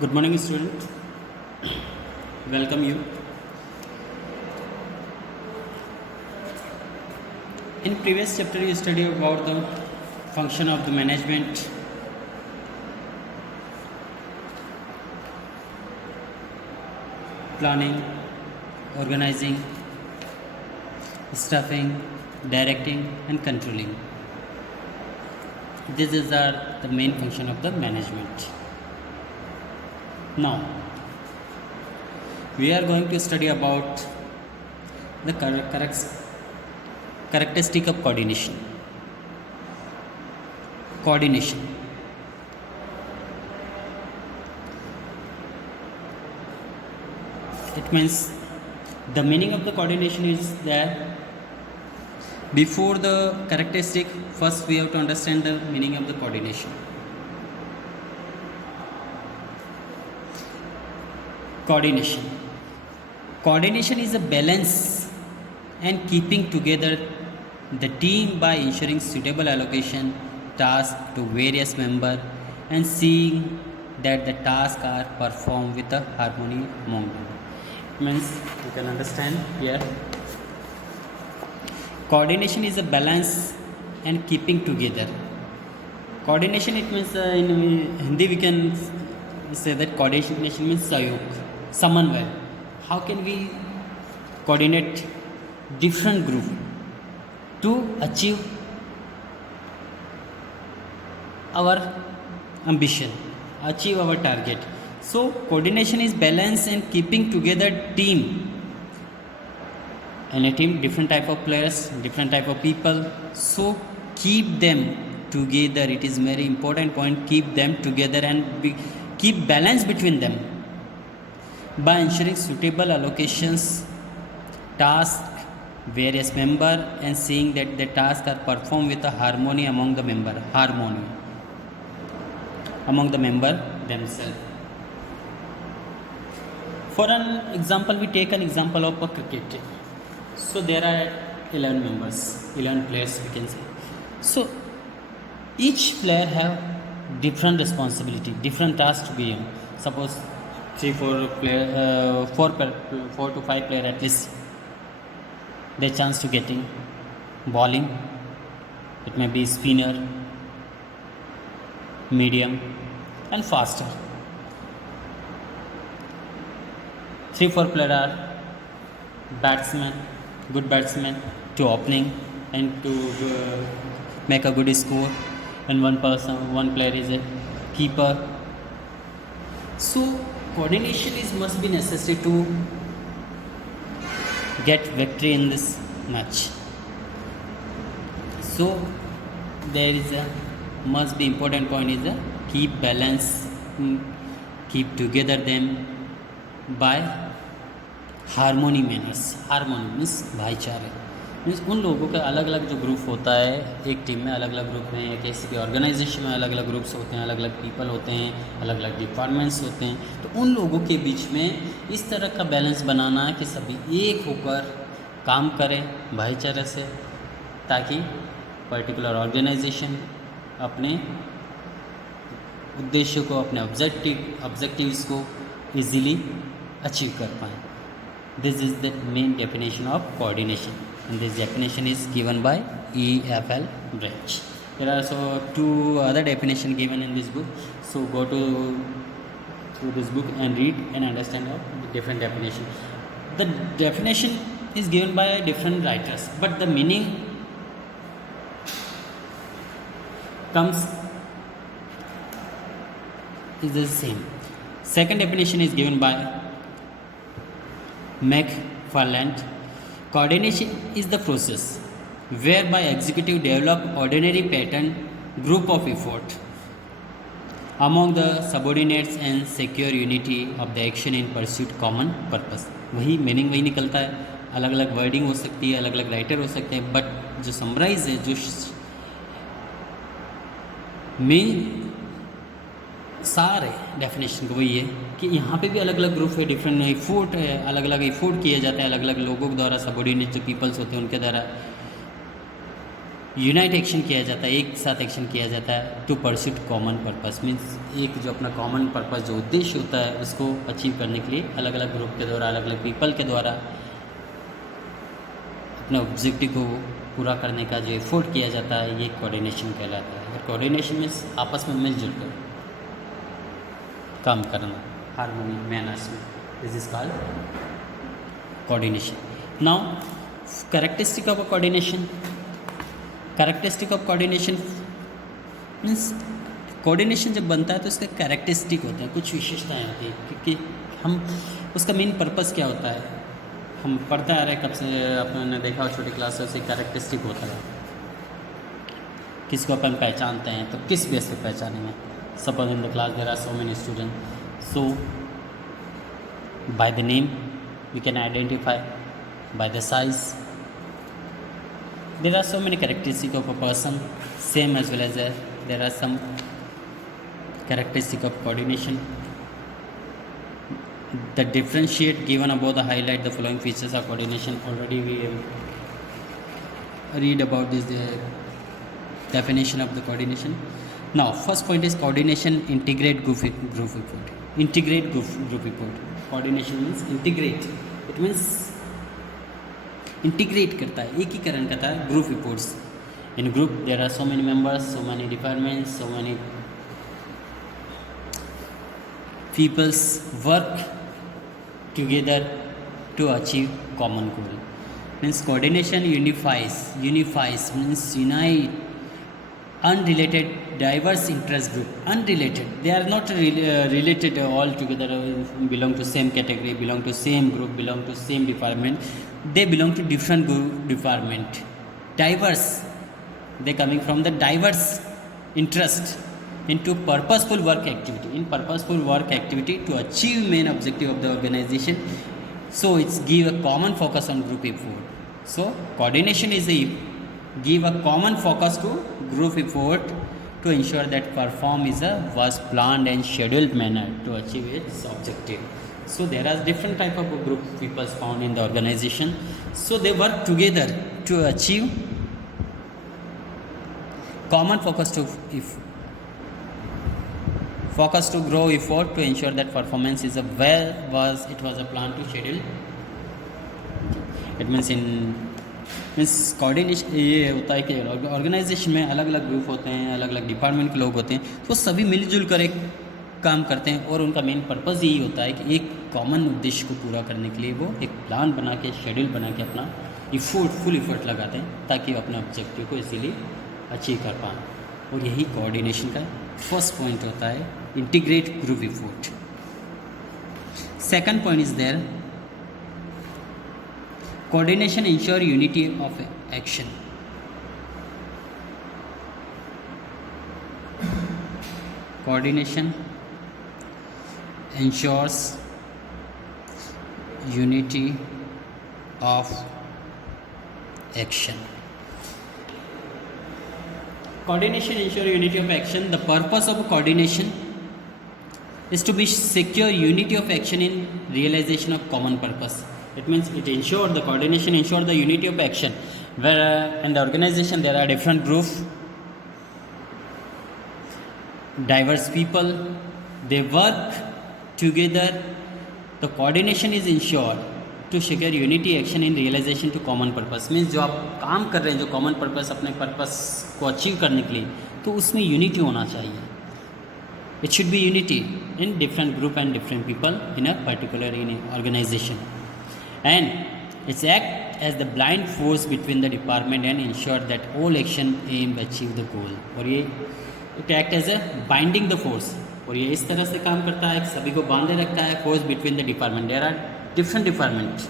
Good morning, student. Welcome you. In previous chapter, you studied about the function of the management, planning, organizing, staffing, directing, and controlling. These are the main function of the management. Now, we are going to study about the characteristic of coordination. Coordination. It means the meaning of the coordination is that before the characteristic, first we have to understand the meaning of the coordination. Coordination. Coordination is a balance and keeping together the team by ensuring suitable allocation tasks to various members and seeing that the tasks are performed with a harmony among them. It means you can understand here. Coordination is a balance and keeping together. Coordination, it means in Hindi we can say that coordination means sahyog, samanvay. How can we coordinate different group to achieve our ambition, achieve our target? So coordination is balance and keeping together team. And a team, different type of players, different type of people. So keep them together. It is very important point. Keep them together and keep balance between them by ensuring suitable allocations, tasks, various member, and seeing that the tasks are performed with a harmony among the member. Harmony among the member themselves. For an example, we take an example of a cricket team. So there are 11 members, 11 players we can say. So each player have different responsibility, different tasks to be in. Suppose 4 to 5 player at least, their chance to getting bowling. It may be spinner, medium, and faster. 3-4 player are batsmen, good batsman to opening and to make a good score, and one player is a keeper. So coordination must be necessary to get victory in this match. So there is a must be important point is a keep balance, keep together them by harmony manners. Harmony means भाईचारे. Means उन लोगों का अलग अलग जो group होता है, एक टीम में अलग अलग ग्रुप हैं, किसी भी ऑर्गेनाइजेशन में अलग अलग ग्रुप्स होते हैं, अलग अलग पीपल होते हैं, अलग अलग डिपार्टमेंट्स होते हैं. तो उन लोगों के बीच में इस तरह का बैलेंस बनाना कि सभी एक होकर काम करें भाईचारे से, ताकि पर्टिकुलर ऑर्गेनाइजेशन अपने उद्देश्यों को, अपने ऑब्जेक्टिव्स को ईजीली अचीव कर पाएँ. This is the main definition of coordination, and this definition is given by E.F.L. Branch. There are also 2 other definitions given in this book. So go through this book and read and understand the different definition. The definition is given by different writers, but the meaning is the same. Second definition is given by McFarland. Coordination is the process whereby executive develop ordinary pattern group of effort among the subordinates and secure unity of the action in pursuit common purpose. वही meaning वही निकलता है. अलग अलग wording हो सकती है, अलग अलग राइटर हो सकते हैं, बट जो समराइज है, जो मेन सार है डेफिनेशन को, वही है कि यहाँ पे भी अलग अलग ग्रुप है, डिफरेंट एफोर्ट है, अलग अलग एफोर्ट किया जाता है अलग अलग लोगों के द्वारा, सबॉर्डिनेट जो पीपल्स होते हैं उनके द्वारा. यूनाइट एक्शन किया जाता है, एक साथ एक्शन किया जाता है to pursuit common purpose. Means एक जो अपना कॉमन पर्पस जो उद्देश्य होता है उसको अचीव करने के लिए अलग अलग ग्रुप के द्वारा, अलग अलग पीपल के द्वारा अपने ऑब्जेक्टिव को पूरा करने का जो एफोर्ट किया जाता है ये कोऑर्डिनेशन कहलाता है। और कोऑर्डिनेशन मीन्स आपस में मिलजुल कर काम करना, हार्मोनी मैनर्स में, this is called coordination. Now characteristic of coordination. Characteristic of coordination means coordination जब बनता है तो उसके कैरेक्टरिस्टिक होते हैं, कुछ विशेषताएं होती हैं, क्योंकि हम उसका मेन पर्पस क्या होता है हम पढ़ते आ रहे, कब से आपने देखा हो छोटी क्लास से कैरेक्टरिस्टिक होता है। किसको अपन पहचानते हैं तो किस बेस पे पहचानेंगे। Suppose in the class there are so many student, so by the name we can identify, by the size. There are so many characteristics of a person, same as well as there are some characteristics of coordination. The differentiate given above the highlight the following features of coordination. Already we read about this definition of the coordination. Now first point is coordination integrate group effort. Integrate group effort. Coordination means integrate. It means integrate करता है, एकीकरण करता है group reports. In group there are so many members, so many departments, so many peoples work together to achieve common goal. Means coordination unifies means unite unrelated diverse interest group. Unrelated, they are not related all together, belong to same category, belong to same group, belong to same department, they belong to different group department. Diverse, they coming from the diverse interest into purposeful work activity, in purposeful work activity to achieve main objective of the organization. So it's give a common focus on group effort. So coordination is a give a common focus to group effort to ensure that perform is a was planned and scheduled manner to achieve its objective. So there are different type of group people found in the organization. So they work together to achieve common focus to grow effort to ensure that performance is a it was a plan to schedule. It means means coordination ये होता है कि organisation में अलग अलग group होते हैं, अलग अलग डिपार्टमेंट के लोग होते हैं, तो सभी मिलजुल कर एक काम करते हैं और उनका मेन पर्पस यही होता है कि एक कॉमन उद्देश्य को पूरा करने के लिए वो एक प्लान बना के, शेड्यूल बना के अपना फुल इफर्ट लगाते हैं ताकि वो अपने ऑब्जेक्टिव को इसीलिए अचीव कर पाएँ। और यही कोऑर्डिनेशन का फर्स्ट पॉइंट होता है, integrate group effort. Second point is there coordination ensure unity of action. Coordination ensures unity of action. Coordination ensure unity of action. The purpose of coordination is to be secure unity of action in realization of common purpose. It means it ensure the coordination ensure the unity of action, where in the organization there are different groups, diverse people, they work together. The coordination is ensured to secure unity action in realization to common purpose. Means जो आप काम कर रहे हैं, जो common purpose अपने purpose को achieve करने के लिए, तो उसमें unity होना चाहिए. It should be unity in different group and different people in a particular organization. And it's act as the blind force between the department and ensure that all action aim achieve the goal. और ये it act as a binding the force, और ये इस तरह से काम करता है, सभी को बांधे रखता है. Force between the department, there are different departments.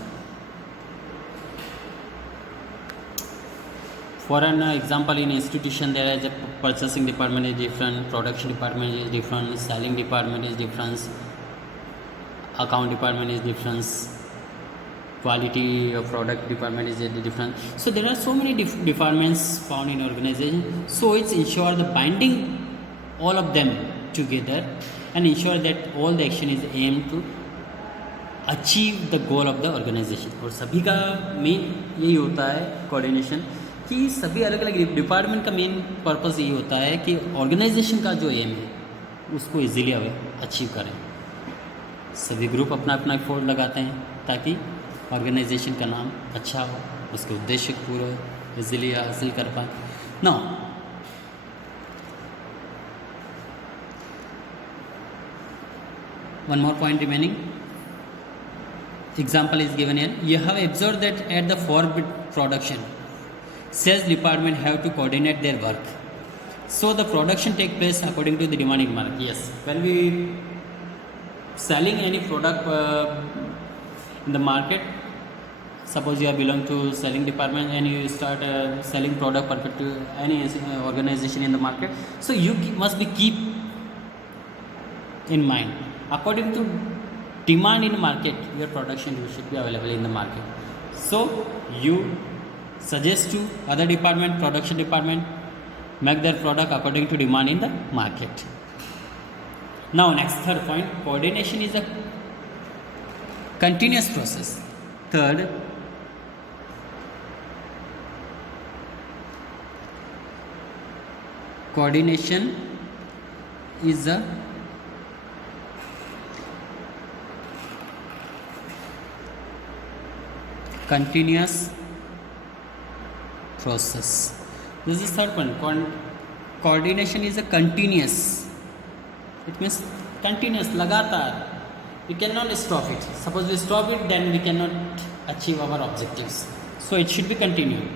For an example, in institution there is a purchasing department is different, production department is different, selling department is different, account department is different, quality of product department is different. So there are so many departments found in organization. So it's ensure the binding all of them together and ensure that all the action is aimed to achieve the goal of the organization. और सभी का main यही होता है coordination कि सभी अलग अलग डिपार्टमेंट का मेन पर्पस यही होता है कि ऑर्गेनाइजेशन का जो एम है उसको इजीली अचीव करें। सभी ग्रुप अपना अपना एफर्ट लगाते हैं ताकि ऑर्गेनाइजेशन का नाम अच्छा हो, उसके उद्देश्य पूरा इजीली हासिल कर पाए। Now one more point remaining. Example is given here. You have observed that at the forbid production, sales department have to coordinate their work. So the production take place according to the demanding market. Yes, when we selling any product in the market, suppose you are belong to selling department and you start selling product perfect to any organization in the market. So you must be keep in mind according to demand in the market, your production should be available in the market. So you suggest to other department, production department, make their product according to demand in the market. Now next third point, coordination is a continuous process. Third, coordination is a continuous process. This is third one. Coordination is a continuous. It means continuous, लगातार. We cannot stop it. Suppose we stop it, then we cannot achieve our objectives. So it should be continued.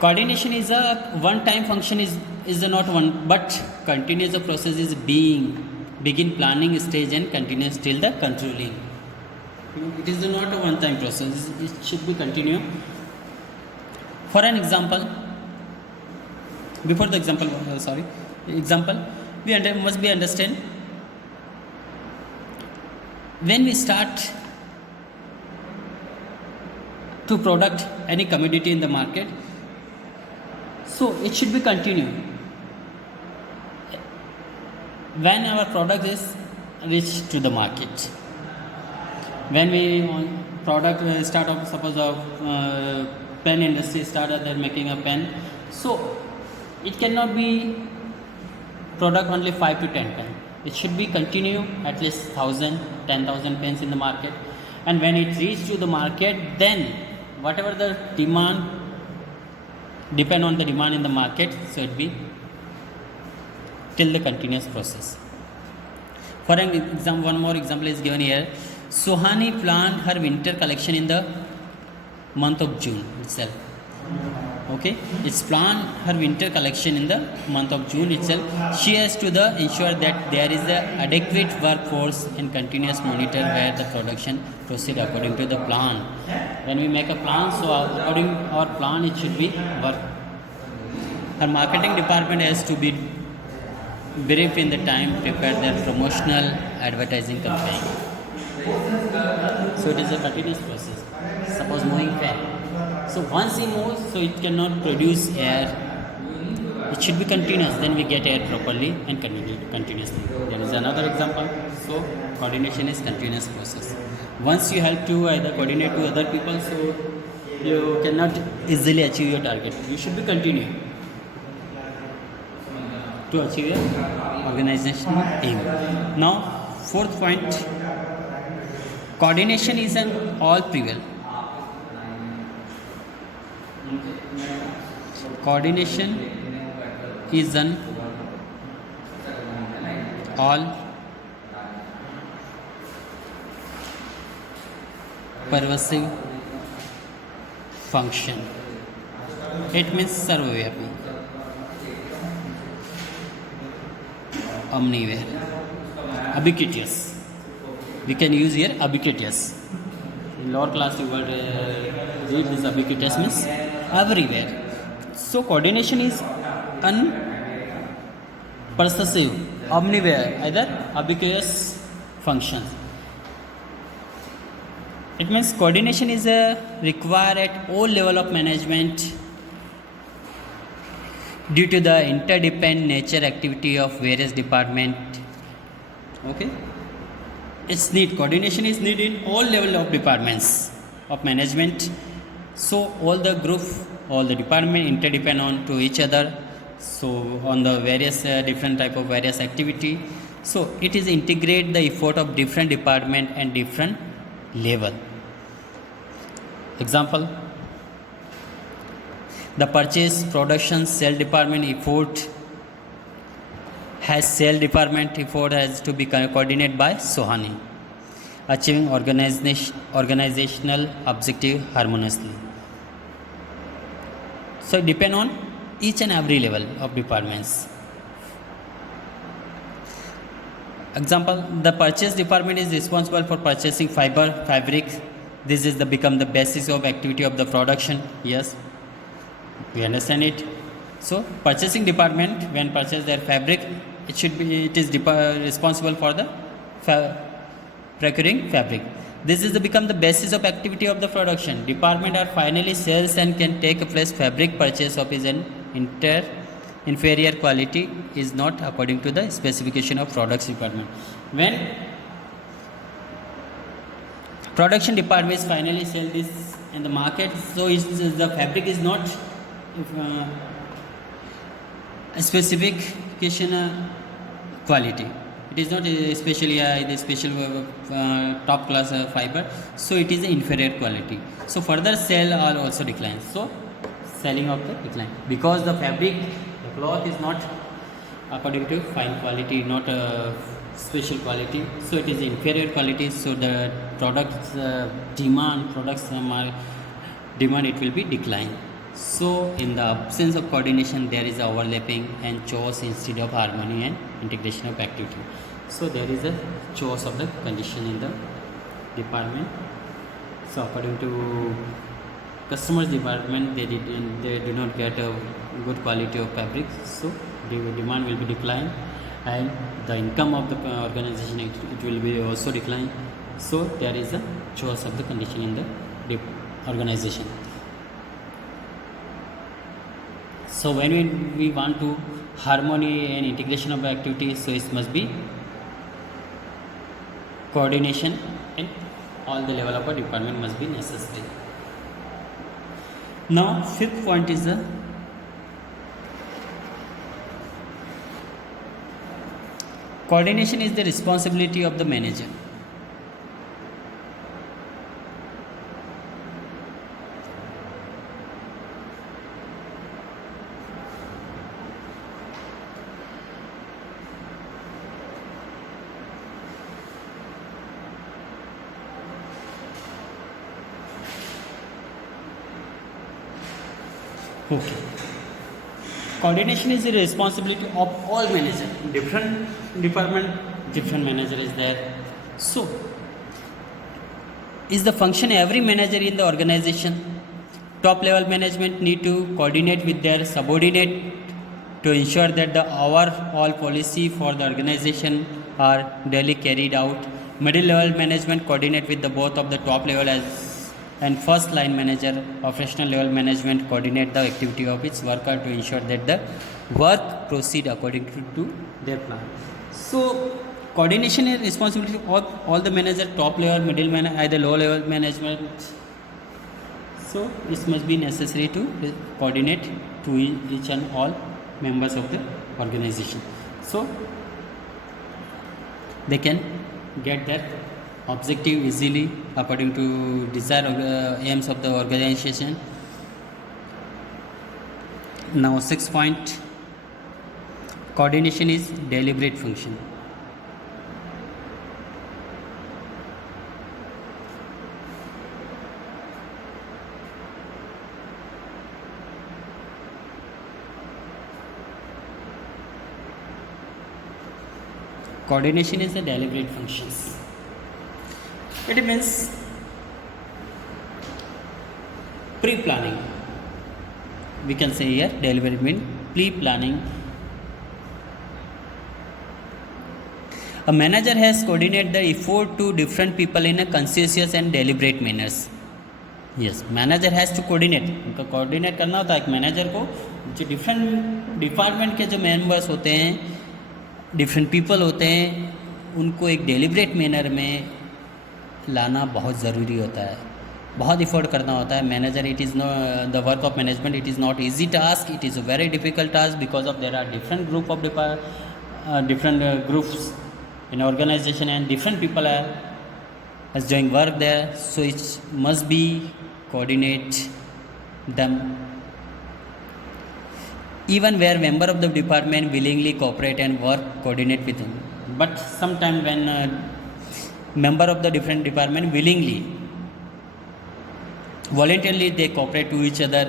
Coordination is a one-time function. Is not one, but continuous process is begin planning stage and continuous till the controlling. It is not a one-time process. It should be continued. For an example, before the example, we must be understand. When we start to product any commodity in the market, so it should be continued. When our product is reached to the market, when we product start up, suppose of pen industry started they're making a pen, so it cannot be product only 5 to 10 pen. It should be continue at least 1,000, 10,000 pens in the market, and when it reaches to the market, then whatever the demand depend on the demand in the market, so it be till the continuous process. For an example, one more example is given here. Sohani planned her winter collection in the month of June itself. Okay, it's planned her winter collection in the month of June itself. She has to ensure that there is a adequate workforce and continuous monitor where the production proceed according to the plan. When we make a plan, so according our plan, it should be work. Her marketing department has to be briefed in the time, prepare their promotional advertising campaign. So it is a continuous process. Suppose moving fan. So once it moves, so it cannot produce air. It should be continuous. Then we get air properly and continuously. There is another example. So coordination is continuous process. Once you have to either coordinate to other people, so you cannot easily achieve your target. You should be continuing to achieve your organizational aim. Now, fourth point, coordination is an all prevail. Coordination is an all pervasive function. It means सर्वव्यापी, omniware, ubiquitous. We can use here ubiquitous. In lower class you will read this ubiquitous means everywhere. So coordination is unpervasive, omniware, either ubiquitous function. It means coordination is required at all level of management due to the interdependent nature activity of various departments. Okay, it's need coordination is needed in all level of departments. of management. So all the group, all the department interdepend on to each other. So on the various different type of various activity. So it is integrate the effort of different department and different level. Example, the purchase, production, sale department effort has sale department effort has to be coordinated by Sohani, achieving organizational objective harmoniously. So it depend on each and every level of departments. Example, the purchase department is responsible for purchasing fiber, fabric. This is become the basis of activity of the production. Yes, we understand it. So purchasing department, when purchase their fabric, it is responsible for the procuring fabric. This is become the basis of activity of the production. Department are finally sales and can take place fabric purchase of is an inferior quality is not according to the specification of products department. When production department is finally sell this in the market, so the fabric is not specification quality. It is not especially the special top class fiber, so it is inferior quality. So further sale are also decline. So selling of the decline because the fabric, the cloth is not according to fine quality, not special quality. So it is inferior quality. So the products demand it will be decline. So in the absence of coordination, there is overlapping and chores instead of harmony and integration of activity. So there is a chores of the condition in the department. So according to customers department, they do not get a good quality of fabric. So the demand will be declined, and the income of the organization it will be also decline. So there is a chores of the condition in the organization. So when we want to harmony and integration of activities, so it must be coordination in all the level of a department must be necessary. Now fifth point is the coordination is the responsibility of the manager. Okay. Coordination is the responsibility of all managers. Different department, different manager is there. So, is the function every manager in the organization. Top level management need to coordinate with their subordinate to ensure that the overall policy for the organization are daily carried out. Middle level management coordinate with the both of the top level and first line manager. Operational level management coordinate the activity of its worker to ensure that the work proceed according to their plan. So coordination is responsibility of all the manager, top level, middle manager, either low level management. So this must be necessary to coordinate to each and all members of the organization. So they can get their objective easily according to desired aims of the organization. Now 6th point, coordination is deliberate function. Coordination is a deliberate functions. It means pre-planning. We can say here deliberate means pre-planning. A manager has coordinated the effort to different people in a conscientious and deliberate manners. Yes, manager has to coordinate. उनको coordinate करना होता है एक manager को, जो different department के जो members होते हैं, different people होते हैं, उनको एक deliberate manner में लाना बहुत ज़रूरी होता है. बहुत इफोर्ट करना होता है. Manager, it is no the work of management, it is not easy task, it is a very difficult task because of there are different group of different groups in organization and different people are as doing work there, so it must be coordinate them even where member of the department willingly cooperate and work coordinate with them. But sometime when member of the different department willingly voluntarily they cooperate to each other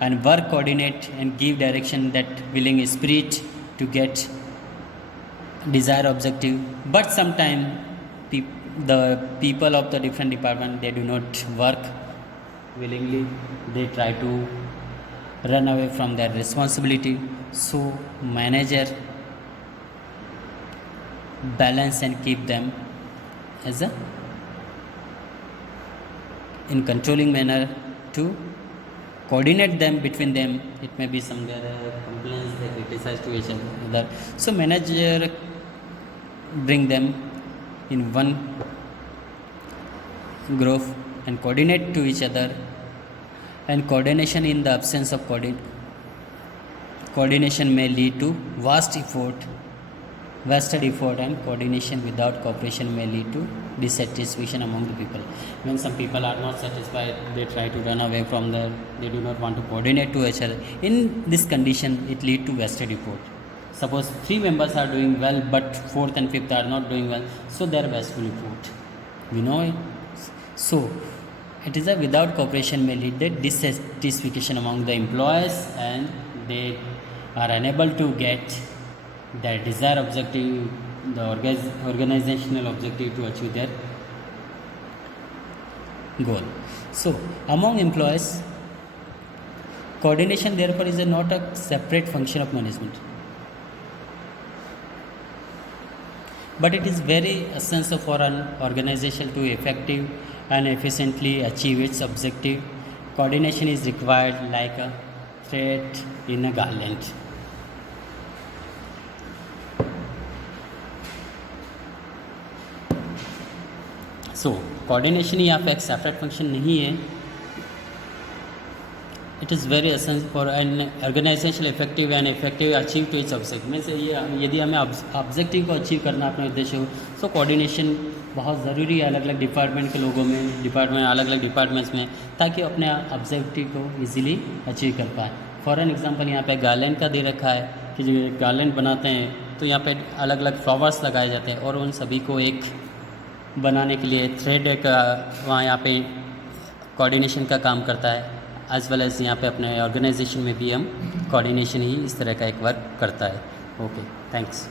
and work coordinate and give direction, that willing spirit to get desired objective. But sometimes the people of the different department, they do not work willingly, they try to run away from their responsibility. So manager balance and keep them as a in controlling manner to coordinate them between them. It may be some their complaints, they criticize to each other, so manager bring them in one group and coordinate to each other. And coordination, in the absence of coordination may lead to wasted effort, and coordination without cooperation may lead to dissatisfaction among the people. When some people are not satisfied, they try to run away from there, they do not want to coordinate to each other. In this condition, it lead to wasted effort. Suppose 3 members are doing well, but 4th and 5th are not doing well, so they are wasteful effort. We know it. So it is a without cooperation may lead to dissatisfaction among the employees, and they are unable to get their desired objective, the organizational objective, to achieve their goal. So among employees, coordination therefore is not a separate function of management, but it is very essential for an organization to effective and efficiently achieve its objective. Coordination is required like a thread in a garland. So coordination यहाँ पे एक separate function नहीं है. It is very essential for an organisation effective and effective achieve to its object में से ये यदि हमें ऑब्जेक्टिव को अचीव करना अपने उद्देश्य हो, तो कोऑर्डिनेशन बहुत ज़रूरी है अलग अलग डिपार्टमेंट के लोगों में, अलग अलग डिपार्टमेंट्स में, ताकि अपने ऑब्जेक्टिव को इजीली अचीव कर पाए. फॉर एन एग्जांपल यहाँ पे गार्लैंड का दे रखा है कि जो गार्लैंड बनाते हैं तो यहाँ पे अलग अलग फ्लावर्स लगाए जाते हैं, और उन सभी को एक बनाने के लिए थ्रेड का वहाँ यहाँ पे कोऑर्डिनेशन का काम करता है. एज वेल एज यहाँ पे अपने ऑर्गेनाइजेशन में भी हम कोऑर्डिनेशन ही इस तरह का एक वर्क करता है. Okay, thanks.